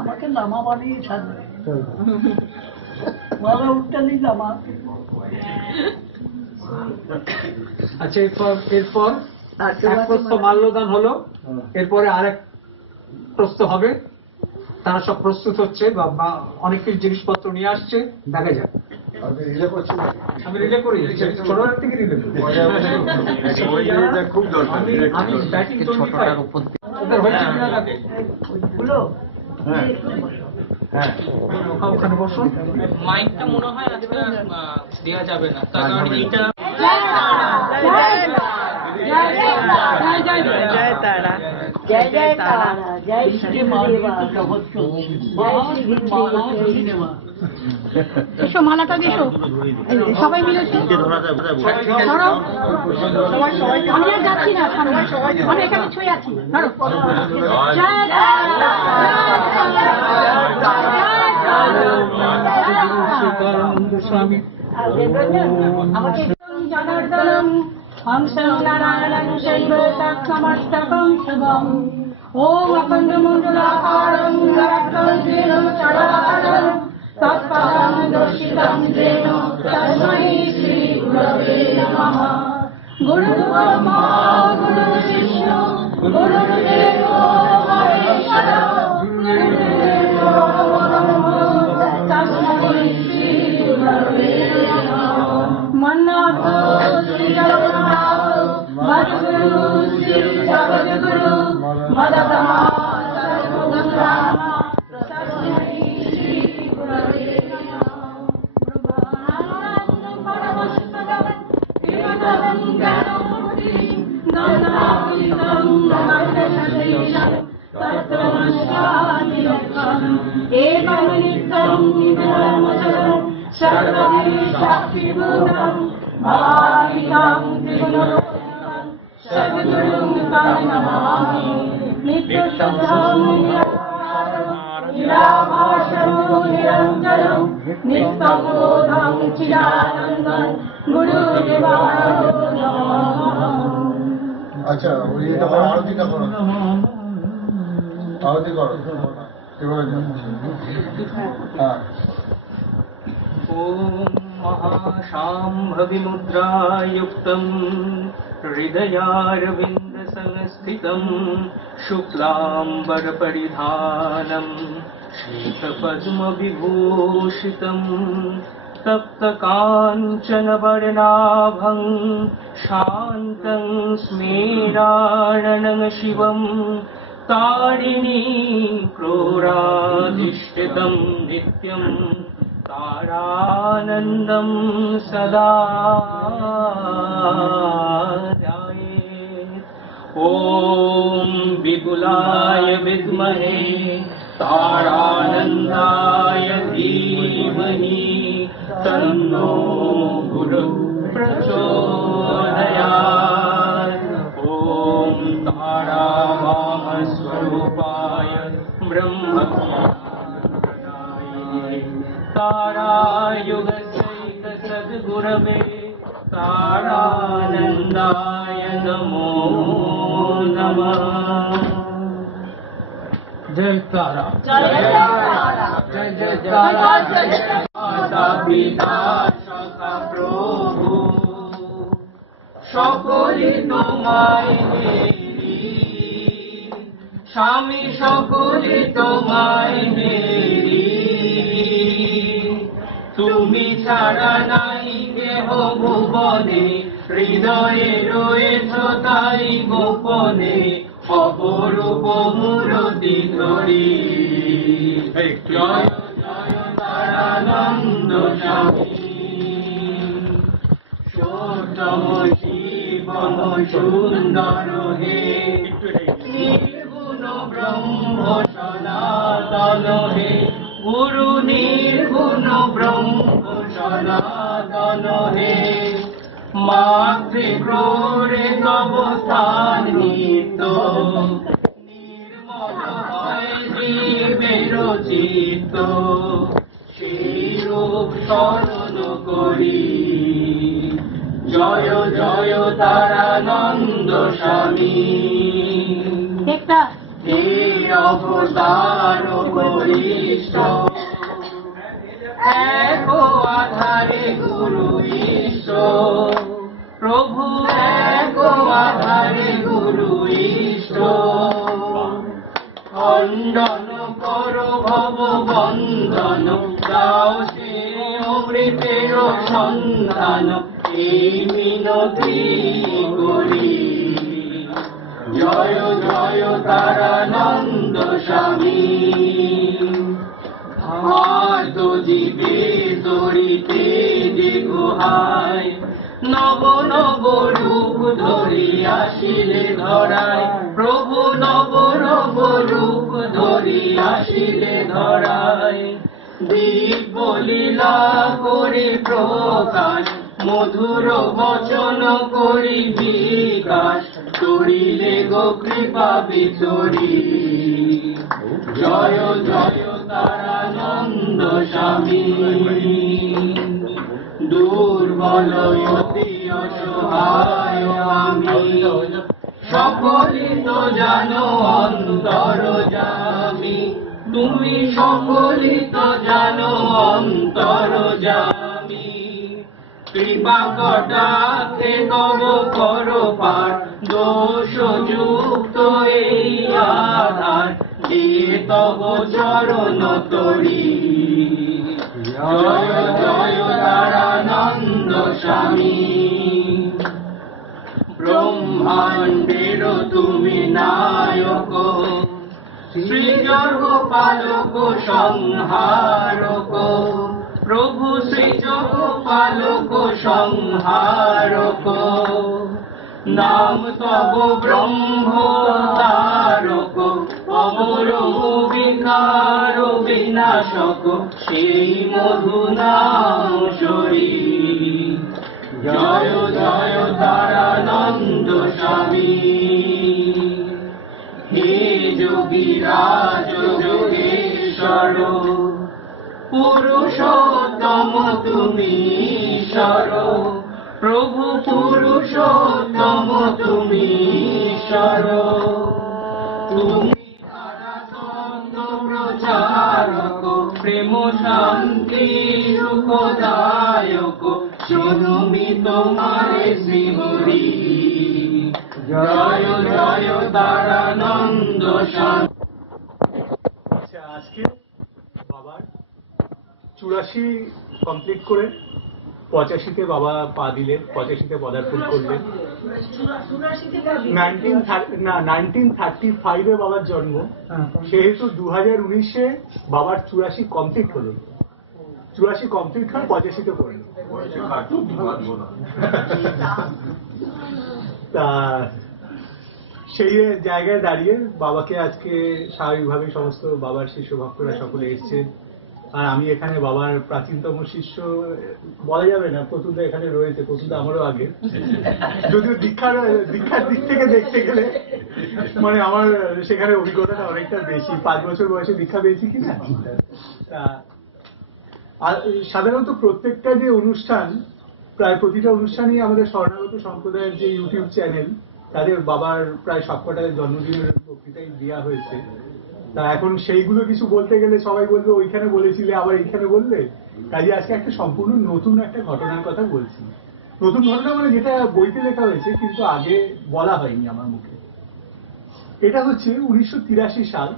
আমাকে লামা বানিয়ে ছাড়বে, মালা উল্টালি লামা। আচ্ছা, এরপর এক প্রস্থ মাল্যদান হলো, এরপরে আরেক প্রস্থ হবে। তারা সব প্রস্তুত হচ্ছে বা অনেক কিছু জিনিসপত্র নিয়ে আসছে, দেখা যাক। আমি রিলে করি, ছোটবেলা থেকে রিলে করি। আমি ব্যাটিং ওদের হয়েছে কিনা দেখো। ওখানে বসুন। মাইকটা মনে হয় আজকে দেওয়া যাবে না, তার কারণ এইটা জয় জয় তারা, জয় শ্রী মালিকা জগৎ সিনেমা। এসো, মালাটা দিস, সবাই মিলে আমি আর যাচ্ছি না, আমি এখানে ছুঁয়ে আছি। স্বামী আমাকে জনার্দনম হংসং নারায়ণং শৈবমষ্টকং শুভম ওম অখণ্ড মণ্ডলাকারং নিরক্তং যেন চরাচরং তৎপদং দর্শিতং যেন তস্मै শ্রী গুরবে নমঃ। গুরু ব্রহ্মা গুরু শিষ্য গুরুদেব মহেশ্বর গুরুদেব তস্मै শ্রী গুরবে নমঃ। মন্নাথ শ্রী জগন্নাথ মদ্গুরু শ্রী জগদ্গুরু মদগমা সর্বগঙ্গা তস্मै শ্রী গুরবে নমঃ। ব্রহ্মানন্দং পরমস্পদং বিমলং জ্ঞানমূর্তিং গঙ্গাতীতং গগনসদৃশং তত্ত্বমস্যামি লক্ষ্যম একং নিত্যং নিরমচরং সর্বদিক সাক্ষীভূতং ভাবিকাং ত্রিগুণরূপং সদ্গুরুং तं নমামি। নিত্যশুদ্ধং নিরাভাসং নিরঞ্জনং নিত্যং বোধং চিদানন্দং গুরুদেবায় নমঃ। আচ্ছা, এটা আরতিটা করো, আরতি করো। হ্যাঁ। ওম মহাশাম্ভবিमुद्रायुक्तं हृदयारविन्दसंस्थितं शुक्लाम्बरपरिधानं श्वेतपद्मविभूषितं तप्तकाञ्चनवर्णाभं शान्तं स्मेराणनं शिवं तारिणी क्रोराधिष्ठितं नित्यं तारानन्दं सदा ध्यायेत्। ॐ विपुलाय विद्महे तारानन्दाय धीमहि तन्नो गुरुः प्रचोदयात्। ॐ तारावामस्वरूपाय ब्रह्मज्ञानप्रदायिने तारायुगसहितसद्गुरवे तारानन्दाय नमो नमः। जय तारा, জয় তারা, जय जय तारा, মাতা পিতা সখা প্রভু সকলে তোমায় মেরি, স্বামী সকলে তোমায় মেরি, তুমি ছাড়া নাই কেহ ভুবনে, হৃদয়ে রয়েছ তাই গোপনে, অপরূপ মূরতি ধরি। জয় জয় তারানন্দ স্বামী, ছোটম শিবম সুন্দর হে, নির্গুণ ব্রহ্ম সনাতন হে, গুরু নির্গুণ ব্রহ্ম সনাতন হে, মাতৃক্রোড়ে তব স্থান নিত্য, নির্মল হয় জীবের চিত্ত, সেই রূপ স্মরণ করি। জয় জয় তারানন্দ স্বামী। এই অবতার বলিষ্ঠ এক আধারে গুরু ঈশ্বর প্রভু এক আধারে গুরু ঈশ্বর খণ্ডন করো ভব বন্ধন দাও সে অমৃতের সন্ধান এই মিনতি করি জয় জয় তারানন্দ স্বামী আর্ত জীবে তরিতে যে গুহায় নব নব রূপ ধরি আসিলে ধরায় প্রভু নব নব রূপ ধরি আসিলে ধরায় দিব্য লীলা করি প্রকাশ মধুর বচন করি বিকাশ করিলে গো কৃপা বিতরি জয় জয় তারানন্দ স্বামী দুর্বল অতি অসহায় আমি সকলিত জানো অন্তর জামি তুমি সকলিত জানো অন্তর জামি কৃপা কটাক্ষে তব কর পার দোষ যুক্ত এই আধার দিয়ে তব চরণ তরি জয় জয় তারানন্দ স্বামী ব্রহ্মাণ্ডের তুমি নায়ক শ্রীজগ পালক সংহারক প্রভু শ্রীজগ পালক সংহারক নাম তব ব্রহ্ম তারক অমর বিকার বিনাশক সেই মধু নাম শরী জয় জয় তারানন্দ স্বামী হে যোগীরাজ যোগেশ্বর পুরুষোত্তম তুমি ঈশ্বর প্রভু পুরুষোত্তম তুমি ঈশ্বর তুমি প্রচারক প্রেম শান্তি সুখদায়ক শুনুমি তোমারে শ্রীহরি জয় জয় তারানন্দ স্বামী। আজকে বাবার 84 কমপ্লিট করে 85-তে বাবা পা দিলেন, 85-তে পদার্পণ করলেন। 1935-এ বাবার জন্ম, সেহেতু 2019-এ বাবার 84 কমপ্লিট হলো। 84 কমপ্লিট হয় 85-তে পড়লেন। তা সেই জায়গায় দাঁড়িয়ে বাবাকে আজকে স্বাভাবিকভাবে সমস্ত বাবার শিষ্য ভক্তরা সকলে এসছেন। আর আমি এখানে বাবার প্রাচীনতম শিষ্য বলা যাবে না, প্রতুদা এখানে রয়েছে, প্রতুদা আমারও আগে, যদিও দীক্ষার দিক থেকে দেখতে গেলে মানে আমার সেখানে অভিজ্ঞতাটা অনেকটা বেশি, 5 বছর বয়সে দীক্ষা পেয়েছি কিনা। তা সাধারণত প্রত্যেকটা যে অনুষ্ঠান, প্রায় প্রতিটা অনুষ্ঠানই আমাদের শরণাগত সম্প্রদায়ের যে ইউটিউব চ্যানেল, তাদের বাবার প্রায় সবকটা জন্মদিনের বক্তৃতাই দেওয়া হয়েছে। তা এখন সেইগুলো কিছু বলতে গেলে সবাই বলবে ওইখানে বলেছিলে আবার এইখানে বললে, কাজে আজকে একটা সম্পূর্ণ নতুন একটা ঘটনার কথা বলছি। নতুন ঘটনা মানে যেটা বইতে লেখা হয়েছে কিন্তু আগে বলা হয়নি আমার মুখে। এটা হচ্ছে 1983 সাল।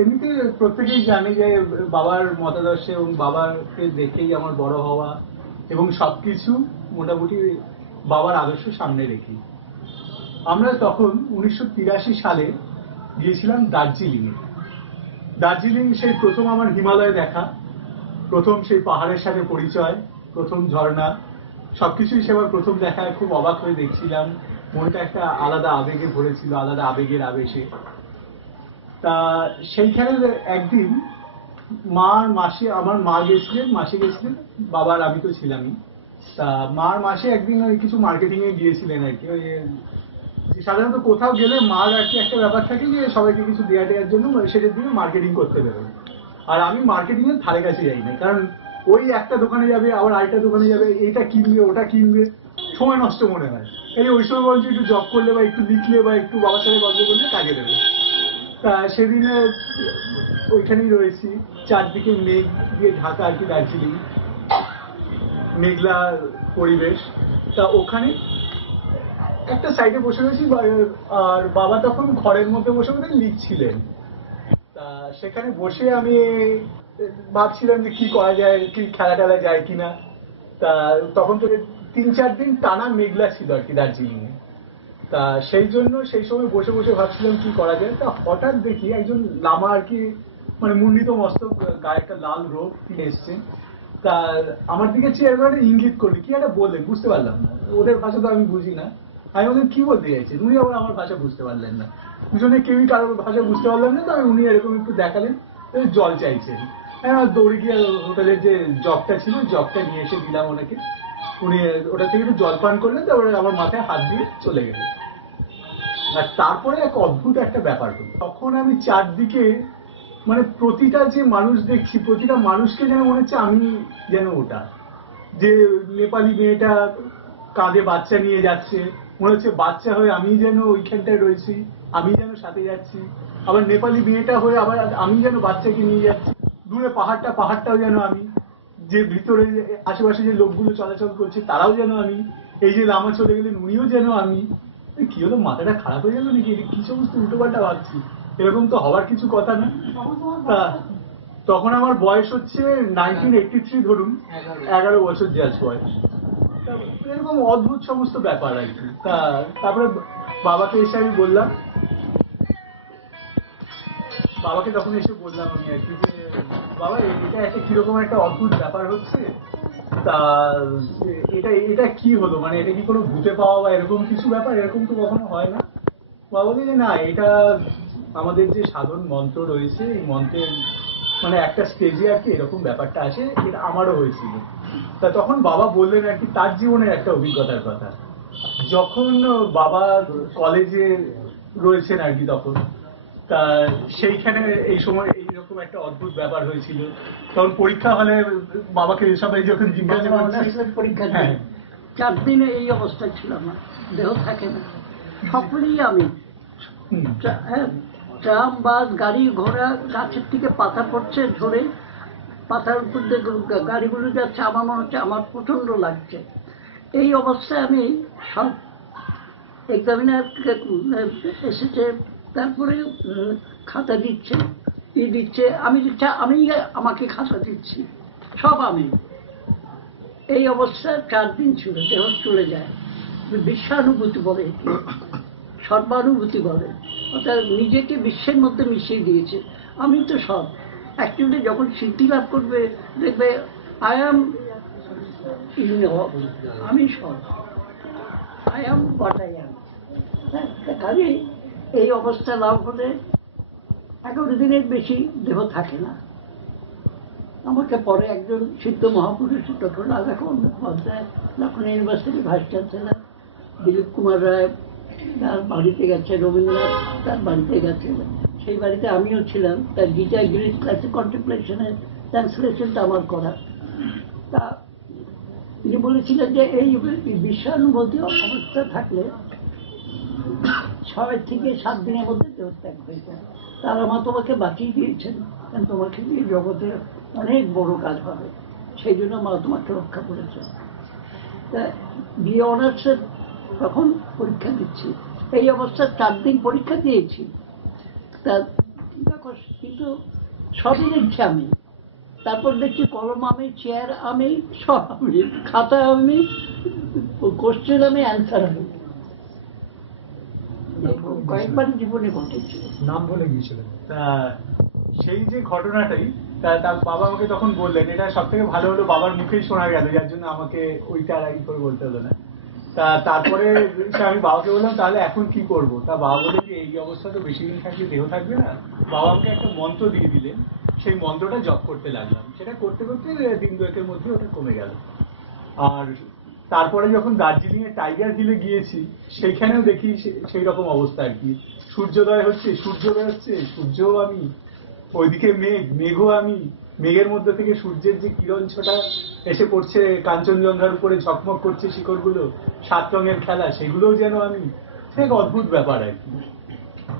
এমনিতে প্রত্যেকেই জানে যে বাবার মতাদর্শে এবং বাবাকে দেখেই আমার বড় হওয়া এবং সবকিছু মোটামুটি বাবার আদর্শ সামনে রেখে আমরা তখন 1983 সালে গিয়েছিলাম দার্জিলিংয়ে। দার্জিলিং সেই প্রথম আমার হিমালয় দেখা, প্রথম সেই পাহাড়ের সাথে পরিচয়, প্রথম ঝর্ণা, সবকিছুই সে আমার প্রথম দেখায় খুব অবাক হয়ে দেখছিলাম। মনটা একটা আলাদা আবেগে ভরেছিল, আলাদা আবেগের আবেশে। তা সেইখানে একদিন আমার মা গেছিলেন, মাসি গেছিলেন, বাবার আমি তো ছিলামই। তা মাসে একদিন কিছু মার্কেটিং এ গিয়েছিলেন আর কি। ওই সাধারণত কোথাও গেলে মার আর কি একটা ব্যাপার থাকে যে সবাইকে কিছু দেওয়ার জন্য সেটার দিকে মার্কেটিং করতে বেরোবে। আর আমি মার্কেটিং এর ধারে কাছে যাই না, কারণ ওই একটা দোকানে যাবে, আবার আরেকটা দোকানে যাবে, এইটা কিনবে ওটা কিনবে, সময় নষ্ট মনে হয়। এই ওই সময় বলছি একটু জব করলে বা একটু লিখলে বা একটু বাবার সাথে গল্প করলে কাজে দেবে। সেদিন ওইখানেই রয়েছি, চারদিকে মেঘ দিয়ে ঢাকা আর কি, দার্জিলিং মেঘলা পরিবেশ। তা ওখানে একটা সাইডে বসে রয়েছি, আর বাবা তখন ঘরের মধ্যে বসে বসে লিখছিলেন। তা সেখানে বসে আমি ভাবছিলাম যে কি করা যায়, কি খেলা টেলা যায় কিনা। তা তখন তো 3-4 দিন টানা মেঘলা ছিল আর কি দার্জিলিং এ। তা সেই জন্য সেই সময় বসে বসে ভাবছিলাম কি করা যায়। তা হঠাৎ দেখি একজন লামা আর কি, মানে মুন্ডিত মস্তক, গায়ে একটা লাল রোগ, তিনি এসছেন। তা আমার দিকে চেয়ে একবার ইঙ্গিত করলি, কি একটা বললেন বুঝতে পারলাম না, ওদের ভাষা তো আমি বুঝি না। আমি বললাম কি বলতে চাইছি, উনি আবার আমার ভাষা বুঝতে পারলেন না, দুজনে কেউই কারোর ভাষা বুঝতে পারলাম না। তো উনি এরকম একটু দেখালেন, জল চাইছেন। হ্যাঁ, দৌড়ে গিয়ে হোটেলের যে জগটা ছিল, জগটা নিয়ে এসে দিলাম ওনাকে। উনি ওটা থেকে একটু জল পান করলেন, তারপরে আমার মাথায় হাত দিয়ে চলে গেলেন। আর তারপরে এক অদ্ভুত একটা ব্যাপার হলো, তখন আমি চারদিকে মানে প্রতিটা যে মানুষ দেখছি, প্রতিটা মানুষকে যেন মনে হচ্ছে আমি যেন ওটা, যে নেপালি মেয়েটা কাঁধে বাচ্চা নিয়ে যাচ্ছে, মনে হচ্ছে বাচ্চা হয়ে আমি যেন ওইখানটায় রয়েছি, আমি যেন সাথে যাচ্ছি। আবার নেপালি মেয়েটা হয়ে আবার আমি যেন বাচ্চাকে নিয়ে যাচ্ছি। দূরে পাহাড়টাও যেন আমি, যে ভিতরে আশেপাশে যে লোকগুলো চলাচল করছে তারাও যেন আমি, এই যে লামা চলে গেলেন উনিও যেন আমি। কি হলো, মাথাটা খারাপ হয়ে গেল নাকি, কি সমস্ত উল্টোপাল্টা ভাবছি, এরকম তো হওয়ার কিছু কথা না। তখন আমার বয়স হচ্ছে 1983, ধরুন 11 বছর জাজ বয়স। এরকম অদ্ভুত সমস্ত ব্যাপার আর কি। তারপরে বাবাকে এসে আমি বললাম, বাবাকে তখন এসে বললাম আমি আর কি, যে বাবা এটা একটা কিরকম একটা অদ্ভুত ব্যাপার হচ্ছে। তা এটা কি হলো, মানে এটা কি কোনো ভূতে পাওয়া বা এরকম কিছু ব্যাপার, এরকম তো কখনো হয় না। বাবা বলে যে না, এটা আমাদের যে সাধন মন্ত্র রয়েছে, এই মন্ত্রের মানে একটা স্টেজে আর কি এরকম ব্যাপারটা আসে, এটা আমারও হয়েছিল। তা তখন বাবা বললেন আর কি তার জীবনের একটা অভিজ্ঞতার কথা। যখন বাবা কলেজে রয়েছেন আর কি তখন, তা সেইখানে এই সময় এইরকম একটা অদ্ভুত ব্যাপার হয়েছিল। তখন পরীক্ষা হলে বাবাকে সবাই যখন জিজ্ঞাসা করছে, পরীক্ষা হ্যাঁ 4 দিনে এই অবস্থা ছিল আমার, দেহ থাকে না, সকলেই আমি। ট্রাম, বাস, গাড়ি ঘোড়া, গাছের থেকে পাতা পড়ছে ঝরে, পাতার উপর দিয়ে গাড়িগুলো যাচ্ছে, আমার মনে হচ্ছে আমার প্রচন্ড লাগছে। এই অবস্থায় আমি সব এক্সামিনার এসেছে, তারপরে খাতা দিচ্ছে, দিচ্ছে, আমি আমাকে খাতা দিচ্ছি, সব আমি। এই অবস্থায় 4 দিন ছিল, দেহ চলে যায়। বিশ্বানুভূতি বলে, সর্বানুভূতি বলে, অর্থাৎ নিজেকে বিশ্বের মধ্যে মিশিয়ে দিয়েছে। আমি তো সব অ্যাকচুয়ালি যখন সিদ্ধি লাভ করবে দেখবে আই অ্যাম ইন অল, আমি সব, I am what I am. কাজে এই অবস্থা লাভ হলে 11 দিনের বেশি দেহ থাকে না। আমাকে পরে একজন সিদ্ধ মহাপুরুষ doctor Radhakanta Mukhopadhyay, Lucknow university vice chancellor, Dilip Kumar Roy তার বাড়িতে গেছে, রবীন্দ্রনাথ তার বাড়িতে গেছে, সেই বাড়িতে আমিও ছিলাম। তার গীতা গ্রিস ক্লাসিক কন্টেম্পলেশনের ট্রান্সলেশনটা আমার করা। তা তিনি বলেছিলেন যে এই বিশ্বানুভূতি অবস্থা থাকলে 6 থেকে 7 দিনের মধ্যে দেহত্যাগ হয়ে যায়। তারা মা তোমাকে বাঁচিয়ে দিয়েছেন, কারণ তোমাকে নিয়ে জগতে অনেক বড় কাজ হবে, সেই জন্য মা তোমাকে রক্ষা করেছে। তা বিএ অনার্সের তখন পরীক্ষা দিচ্ছি, এই অবস্থায় 4 দিন পরীক্ষা দিয়েছি। তা কিন্তু সবই দেখছি আমি। তারপর দেখছি কলম আমি, চেয়ার আমি, সব আমি, খাতা আমি, কোশ্চেন আমি, অ্যান্সার আমি। কয়েকবার জীবনে ঘটেছে। নাম বলে গিয়েছিলেন। তা সেই যে ঘটনাটাই, তার বাবা আমাকে তখন বললেন, এটা সব থেকে ভালো হলো বাবার মুখেই শোনা গেল, যার জন্য আমাকে ওইটা আর আগে করে বলতে হলো না। তা তারপরে আমি বাবাকে বললাম তাহলে এখন কি করব। তা বাবা বলে যে এই অবস্থা তো বেশি দিন থাকলে দেহ থাকবে না। বাবা আমাকে একটা মন্ত্র দিয়ে দিলেন, সেই মন্ত্রটা জপ করতে লাগলাম। সেটা করতে করতে দিন 2-এর মধ্যে ওটা কমে গেল। আর তারপরে যখন দার্জিলিং এ টাইগার হিলে গিয়েছি, সেইখানেও দেখি সেই রকম অবস্থা আর কি। সূর্যোদয় হচ্ছে, সূর্যও আমি, ওইদিকে মেঘও আমি, মেঘের মধ্যে থেকে সূর্যের যে কিরণ ছোটা এসে পড়ছে কাঞ্চনজঙ্ঘার উপরে, ঝকমক করছে শিকড়গুলো, 7 রঙের খেলা, সেগুলোও যেন আমি। এক অদ্ভুত ব্যাপার আর কি।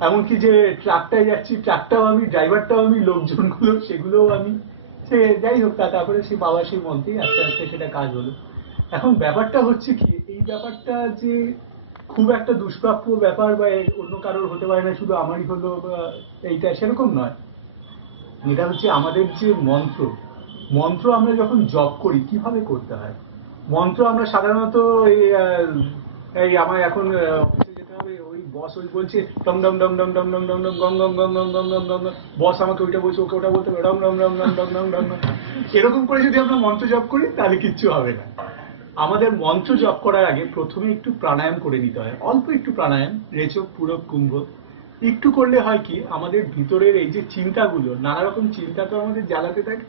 এমনকি যে ট্রাকটায় যাচ্ছি, ট্রাকটাও আমি, ড্রাইভারটাও আমি, লোকজনগুলো সেগুলোও আমি। সে যাই হোক, তারপরে সে বাবা সেই মন্ত্রেই আস্তে আস্তে সেটা কাজ হলো। এখন ব্যাপারটা হচ্ছে কি, এই ব্যাপারটা যে খুব একটা দুষ্প্রাপ্য ব্যাপার বা অন্য কারোর হতে পারে না, শুধু আমারই হলো এইটা, সেরকম নয়। এটা হচ্ছে আমাদের যে মন্ত্র আমরা যখন জপ করি কিভাবে করতে হয়। মন্ত্র আমরা সাধারণত এই আমার এখন অফিসে যেতে হবে, ওই বস ওই বলছে ডম ডম ডম ডম ডম ডম ডম ডম গম গম গম গম গম গম গম, বস আমাকে ওইটা বলছে, ওকে ওটা বলতে হবে, ডম ডম ডম ডম ডম ডম ডম ডম। এরকম করে যদি আমরা মন্ত্র জপ করি তাহলে কিচ্ছু হবে না। আমাদের মন্ত্র জপ করার আগে প্রথমে একটু প্রাণায়াম করে নিতে হয়, অল্প একটু প্রাণায়াম, রেচক, পূরক, কুম্ভ একটু করলে হয় কি, আমাদের ভিতরের এই যে চিন্তাগুলো, নানা রকম চিন্তা তো আমাদের জ্বালাতে থাকে।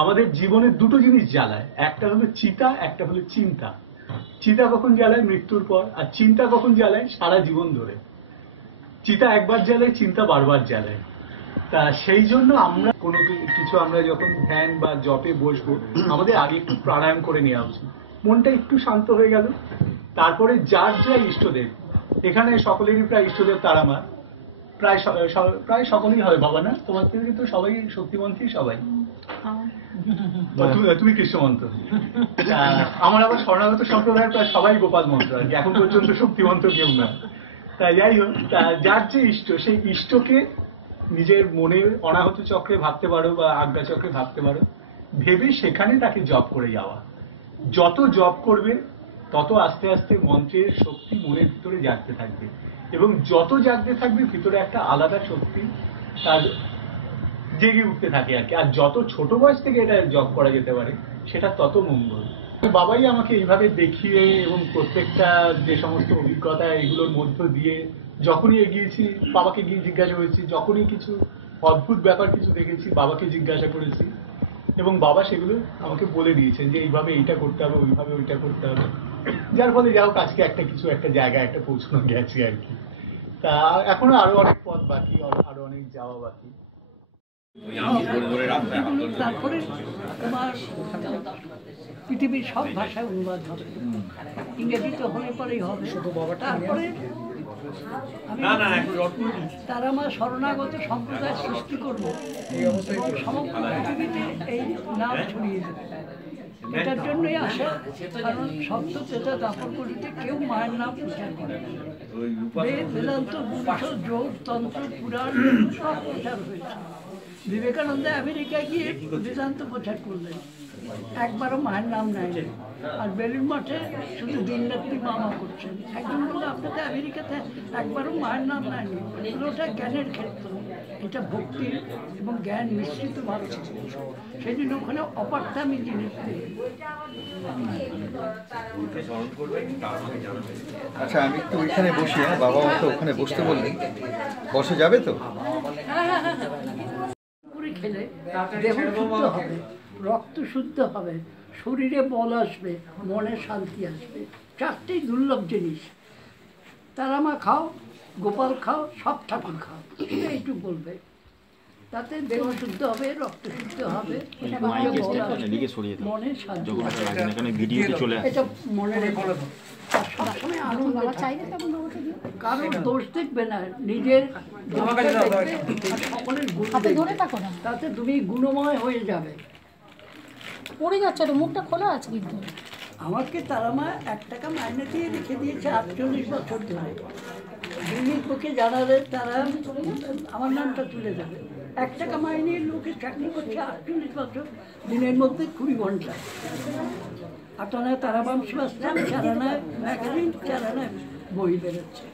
আমাদের জীবনে দুটো জিনিস জ্বালায়, একটা হলো চিতা, একটা হলো চিন্তা। চিতা কখন জ্বালায়? মৃত্যুর পর। আর চিন্তা কখন জ্বালায়? সারা জীবন ধরে। চিতা একবার জ্বালায়, চিন্তা বারবার জ্বালায়। তা সেই জন্য আমরা কোনো কিছু আমরা যখন ধ্যান বা জপে বসবো, আমাদের আগে একটু প্রাণায়াম করে নেওয়া উচিত। মনটা একটু শান্ত হয়ে গেল, তারপরে যার যা ইষ্টদেব, এখানে সকলেরই প্রায় ইষ্টদেব তারামা, প্রায় সকলেই হয় বাবা, না? তোমার থেকে তো সবাই শক্তিমন্ত্রী, সবাই। তুমি কৃষ্ণমন্ত্র। আমার আবার শরণাগত সম্প্রদায়ের প্রায় সবাই গোপাল মন্ত্র, আর কি এখন পর্যন্ত শক্তিমন্ত্র কেউ না। তাই যাই হোক, যার যে ইষ্ট, সেই ইষ্টকে নিজের মনের অনাহত চক্রে ভাবতে পারো বা আজ্ঞা চক্রে ভাবতে পারো, ভেবে সেখানে তাকে জপ করে যাওয়া। যত জপ করবে তত আস্তে আস্তে মন্ত্রের শক্তি মনের ভিতরে জাগতে থাকবে, এবং যত জাগতে থাকবে ভিতরে একটা আলাদা শক্তি তার জেগে উঠতে থাকে আর কি। আর যত ছোট বয়স থেকে এটা জপ করা যেতে পারে সেটা তত মঙ্গল। বাবাই আমাকে এইভাবে দেখিয়ে এবং প্রত্যেকটা যে সমস্ত অভিজ্ঞতা এগুলোর মধ্য দিয়ে যখনই এগিয়েছি, বাবাকে গিয়ে জিজ্ঞাসা করেছি, যখনই কিছু অদ্ভুত ব্যাপার কিছু দেখেছি বাবাকে জিজ্ঞাসা করেছি, এবং বাবা সেগুলো আমাকে বলে দিয়েছেন যে এইভাবে এইটা করতে হবে, ওইভাবে ওইটা করতে হবে, যার ফলে যাও আজকে একটা কিছু একটা জায়গায় একটা পৌঁছানো গেছি আর কি। তা এখনো আরো অনেক পথ বাকি, আরো অনেক যাওয়া বাকি। তারপরে তোমার পৃথিবীর সব ভাষায় অনুবাদ হবে, ইংরেজিতে হলে পরেই হবে। তারপরে তারা আমার শরণাগত সম্প্রদায় সৃষ্টি করবো এবং সমগ্র পৃথিবীতে এই নাম ছড়িয়ে দেবে। এটার জন্যই আসা, কারণ সত্য চেতা দাপন করিতে কেউ মায়ের নাম প্রচার করে না। বেদ, বেদান্ত, উপনিষদ, যোগ, তন্ত্র, পুরাণ সব প্রচার হয়েছে। বিবেকানন্দ আমেরিকায় গিয়ে বেদান্ত প্রচার করলেন, একবারও মায়ের নাম নেয়নি। আর বেলুন মাঠে শুধু দিন রাত্রি মামা করছেন। একজন বললো আপনাদের আমেরিকাতে একবারও মায়ের নাম নেয়নি, ওটা জ্ঞানের ক্ষেত্র, এটা ভক্তি এবং জ্ঞান মিশ্রিত ভারত। সেই জন্য ওখানে অপার্থামি জিনিস নেই। আচ্ছা, আমি একটু ওইখানে বসি। বাবা তো ওখানে বসতে বললেন, বসে যাবে তো? খেলে দেহ শুদ্ধ হবে, রক্ত শুদ্ধ হবে, শরীরে বল আসবে, মনে শান্তি আসবে। চারটেই দুর্লভ জিনিস। তারামা খাও, গোপাল খাও, সব ঠাকুর খাও, এইটুকু বলবে। তাতে দেহ শুদ্ধ হবে, রক্ত শুদ্ধ হবে, মনে শান্তি, এটা মনে রেখে সবসময় আনন্দ কারোর দোষ দেখবে না, নিজের সকলের গুণ দেখবে, তাতে তুমি গুণময় হয়ে যাবে। পড়ে যাচ্ছে তো, মুখটা খোলা আছে কিন্তু। আমাকে তারা মা 1 টাকা মাইনে দিয়ে রেখে দিয়েছে 48 বছর ধরে। দিল্লির পক্ষে জানালে তারা আমার নামটা তুলে দেবে। 1 টাকা মাইনে লোকে চাকরি করছে 48 বছর, দিনের মধ্যে 20 ঘন্টা। আটানায় তারাবাংশী বাস্তান, চারানায় ম্যাগাজিন, চারানায় বই বেরোচ্ছে।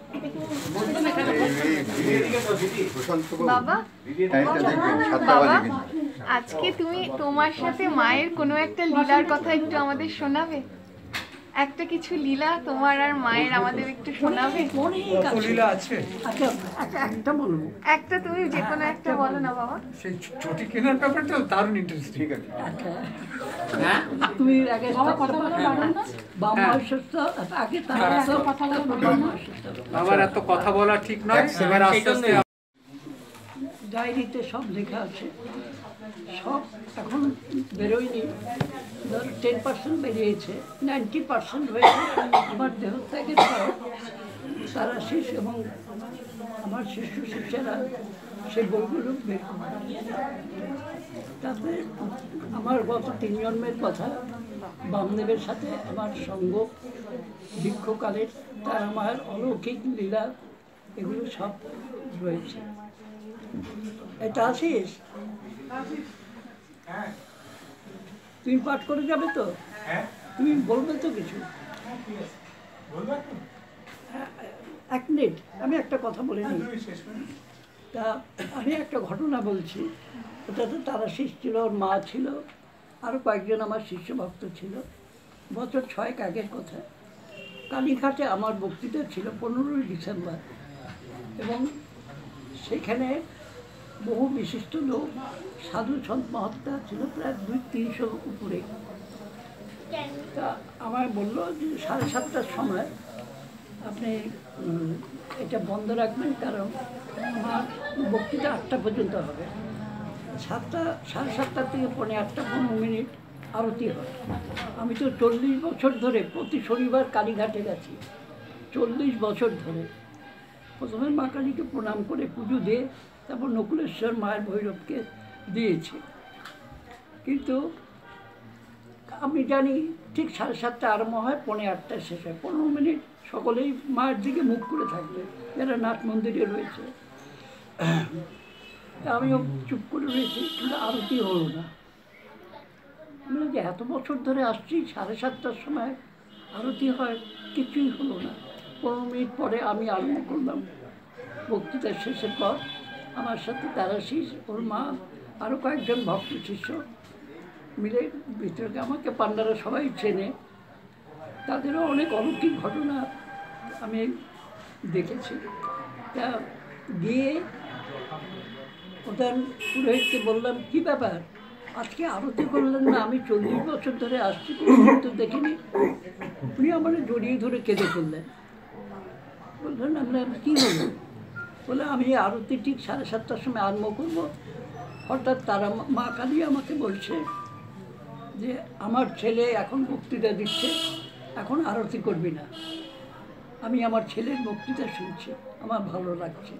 বাবা, বাবা, আজকে তুমি তোমার সাথে মায়ের কোনো একটা লীলার কথা একটু আমাদের শোনাবে? একটা কিছু লীলা তোমার আর মায়ের আমাদের একটু শোনাবে? লীলা আছে, আচ্ছা একটা বলবো, একটা তুমি যে কোনো একটা বলো না বাবা। সেই চটি কেনার ব্যাপারটা দারুণ ইন্টারেস্টিং। আচ্ছা তুমি আগে কথা বলো, বাবা অসুস্থ, আগে তারা কথা বলো। আমার এত কথা বলা ঠিক নয়, এবার আস্তে আস্তে ডায়েরিতে সব লেখা আছে, সব এখন বেরোয়নি। ধর 10% বেরিয়েছে, 90% হয়েছে আমার দেহ থেকে তারা শেষ। এবং আমার শিষ্য শিষ্যরা সেই বইগুলো বের করে। তারপরে আমার গত 3 জন্মের কথা, বামদেবের সাথে আমার সঙ্গ, ভিক্ষকালের তারা মায়ের অলৌকিক লীলা, এগুলো সব রয়েছে। এটা আসিস, তুমি পাঠ করে যাবে তো? তুমি বলবে তো কিছু? 1 মিনিট, আমি একটা কথা বলে নিই। তা আমি একটা ঘটনা বলছি। ওটাতে তারা শিষ্য ছিল, ওর মা ছিল, আরও কয়েকজন আমার শিষ্য ভক্ত ছিল। বছর 6 আগের কথা। কালীঘাটে আমার বক্তৃতা ছিল 15ই ডিসেম্বর, এবং সেখানে বহু বিশিষ্ট লোক, সাধু সন্ত মহাত্মা ছিল, প্রায় 200-300 উপরে। তা আমায় বললো যে 7:30টার সময় আপনি এটা বন্ধ রাখবেন, কারণ আমার বক্তৃতা 8টা পর্যন্ত হবে। 7:30 থেকে 8:15 আরতি হয়। আমি তো 40 বছর ধরে প্রতি শনিবার কালীঘাটে গেছি, 40 বছর ধরে। প্রথমে মা কালীকে প্রণাম করে পুজো দিয়ে তারপর নকুলেশ্বর মায়ের ভৈরবকে দিয়েছি। কিন্তু আমি জানি ঠিক 7:30 আরম্ভ হয়, 7:45 শেষ হয়। 15 মিনিট সকলেই মায়ের দিকে মুখ করে থাকবে, যারা নাট মন্দিরে রয়েছে। আমিও চুপ করে রয়েছি, কিন্তু আরতি হলো না। আমি যে এত বছর ধরে আসছি, 7:30টার সময় আরতি হয়, কিছুই হলো না। 15 মিনিট পরে আমি আরম্ভ করলাম। বক্তৃতা শেষের পর আমার সাথে তারাশিস, ওর মা, আরও কয়েকজন ভক্ত শিষ্য মিলে ভিতরে, আমাকে পান্ডারা সবাই চেনে, তাদেরও অনেক অলৌকিক ঘটনা আমি দেখেছি। তা গিয়ে প্রধান পুরোহিতকে বললাম, কী ব্যাপার আজকে আরতি করলেন না? আমি 40 বছর ধরে আসছি, কোনো তো দেখিনি। উনি আমার জড়িয়ে ধরে কেঁদে ফেললেন। বললেন, আমরা কী হলো? বলে, আমি আরতি ঠিক 7:30টার সময় আরম্ভ করবো, হঠাৎ তারা মা কালী আমাকে বলছে যে আমার ছেলে এখন বক্তৃতা দিচ্ছে, এখন আরতি করবি না। আমি আমার ছেলের বক্তৃতা শুনছি, আমার ভালো লাগছে।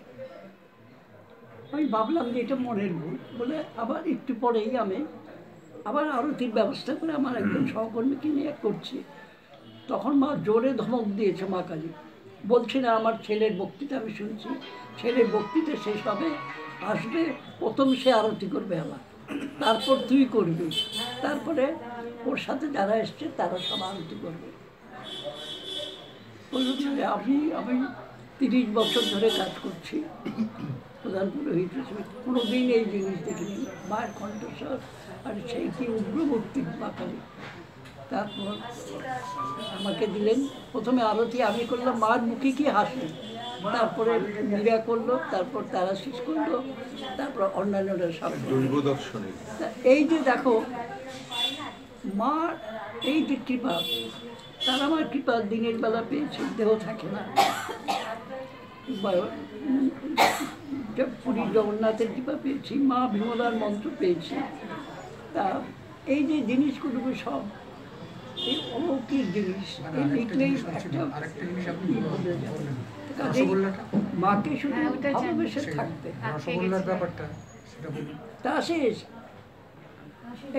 আমি ভাবলাম যে এটা মনের ভুল। বলে আবার একটু পরেই আমি আবার আরতির ব্যবস্থা করে আমার একজন সহকর্মীকে নিয়ে করছি। তখন মা জোরে ধমক দিয়েছে, মা কালী বলছি না, আমার ছেলের বক্তৃতা আমি শুনছি, ছেলের বক্তৃতা শেষ হবে, আসবে, প্রথম সে আরতি করবে আমার, তারপর তুই করবি, তারপরে ওর সাথে যারা এসছে তারা সব আরতি করবে। আমি 30 বছর ধরে কাজ করছি প্রধান পুরোহিত হিসেবে, কোনোদিন এই জিনিস দেখিনি। মায়ের কণ্ঠস্বর আর সেই কি উগ্রমূর্তি মা কালী। তারপর আমাকে দিলেন, প্রথমে আরতি আমি করলাম, মার মুখে কি হাসি, তারপরে মীরা করলো, তারপর তারাশিস করলো, তারপর অন্যান্যরা সব। এই যে দেখো মা, এই যে কৃপা, তারা আমার কৃপা দিনের বেলা পেয়েছে, দেহ থাকে না। পুরী জগন্নাথের কৃপা পেয়েছি, মা বিমলার মন্ত্র পেয়েছি। তা এই যে জিনিসগুলো সব এই অলৌকিক জিনিস, এই লিখলেই মাকে শুধু ভালোবেসে থাকবে। তা শেষ,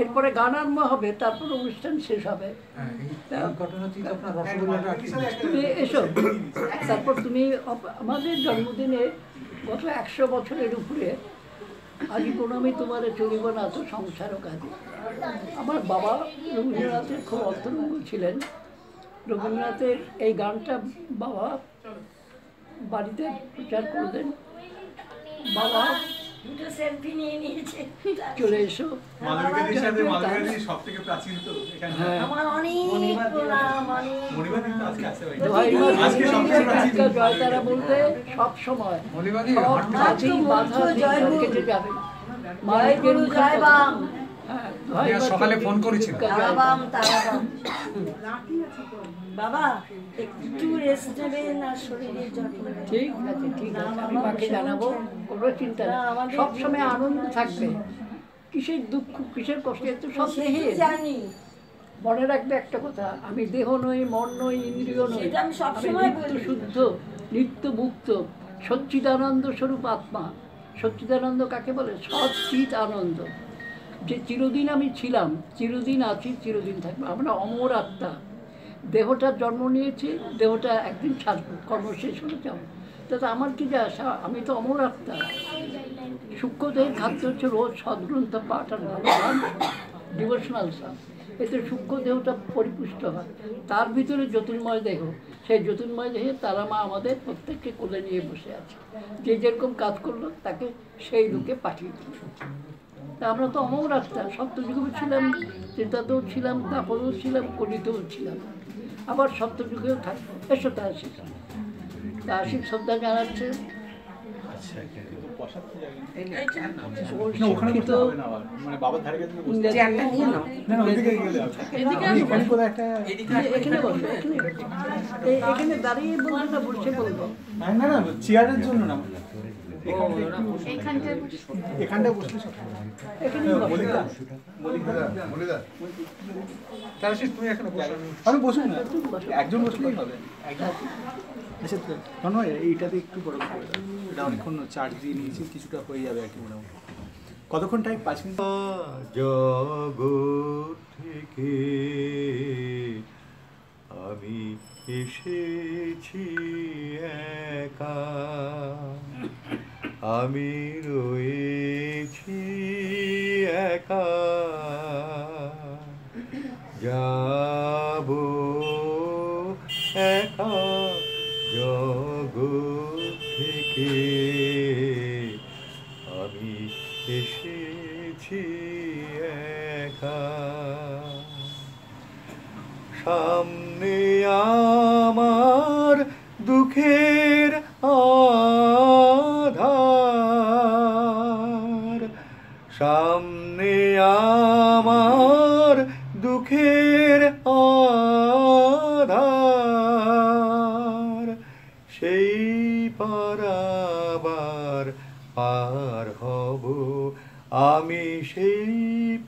এরপরে গান আরম্ভ হবে, তারপর অনুষ্ঠান শেষ হবে। তুমি এসো, তারপর তুমি আমাদের জন্মদিনে গত 100 বছরের উপরে আজ কোনো আমি তোমার চলিব না তো সংসারও কাজে। আমার বাবা রবীন্দ্রনাথের খুব অন্তরঙ্গ ছিলেন। রবীন্দ্রনাথের এই গানটা বাবা বাড়িতে প্রচার করলেন। বাবা চলে এসো, জয়তারা বলতে সব সময় কেটে যাবে। সকালে ফোন করেছিল বাবা, একটু রেস্ট নেবেন আর শরীরের যত্ন নেবেন। ঠিক আছে, ঠিক আছে, আমি মাকে জানাবো, কোনো চিন্তা নেই, সবসময় আনন্দ থাকবে। কিসের দুঃখ, কিসের কষ্ট, তো সব দেহে জানি। মনে রাখবে একটা কথা, আমি দেহ নই, মন নই, ইন্দ্রিয় নই, আমি নিত্য শুদ্ধ, নিত্য মুক্ত, সচ্চিদানন্দ স্বরূপ আত্মা। সচ্চিদানন্দ কাকে বলে? সচ্চিত আনন্দ, যে চিরদিন আমি ছিলাম, চিরদিন আছি, চিরদিন থাকবো। আমরা অমর আত্মা। দেহটা জন্ম নিয়েছে, দেহটা একদিন ছাড়বো, কর্ম শেষ হলে যাবো। তাতে আমার কি যায় আসা? আমি তো অমর আত্মা। সূক্ষ্মদেহের খাদ্য হচ্ছে রোজ সদ্গ্রন্থ পাঠ আর ভালো গান, ডিভোশনাল সং। এতে সূক্ষ্ম দেহটা পরিপুষ্ট হয়। তার ভিতরে জ্যোতির্ময় দেহ, সেই জ্যোতির্ময় দেহে তারা মা আমাদের প্রত্যেককে কোলে নিয়ে বসে আছে। যে যেরকম কাজ করলো তাকে সেই লোকে পাঠিয়ে দিল। তা আমরা তো অমর আত্মা, সপ্তযুগেও ছিলাম, ত্রেতাতেও ছিলাম, তারপরেও ছিলাম, কলিতেও ছিলাম, আবার সপ্তযুগেও থাকবো। এসো তা আশিক, তা আশিক শ্রদ্ধা জানাচ্ছে। এখানে দাঁড়িয়ে বলবে না বসে বলবো? না না, চেয়ারের জন্য না, এখানটায় বসলে আমি বসুন না, একজন বসলেই হবে। আচ্ছা তন্ময়, এইটাতে একটু বড় করে দাও, এটা অনেকক্ষণ চার্জ দিয়ে নিয়েছি, কিছুটা হয়ে যাবে আর কি মোটামুটি। কতক্ষণ টাইম? 5 মিনিট। জগৎ থেকে আমি এসেছি একা, আমি রয়েছি একা, যাব একা জগৎ থেকে, আমি এসেছি একা। সামনে আমার দুঃখের আধার, সামনে আমার দুঃখের আধার, সেই পারাবার পার হব আমি, সেই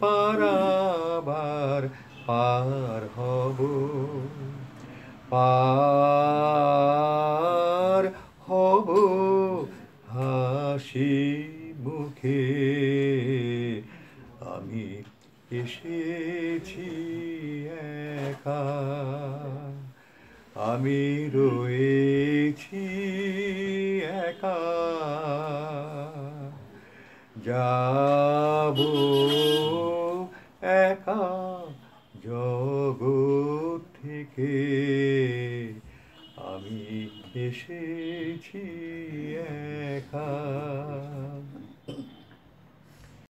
পারাবার পার হব, পার হব হাসি মুখে, আমি এসেছি একা, আমি রয়েছি একা, যাব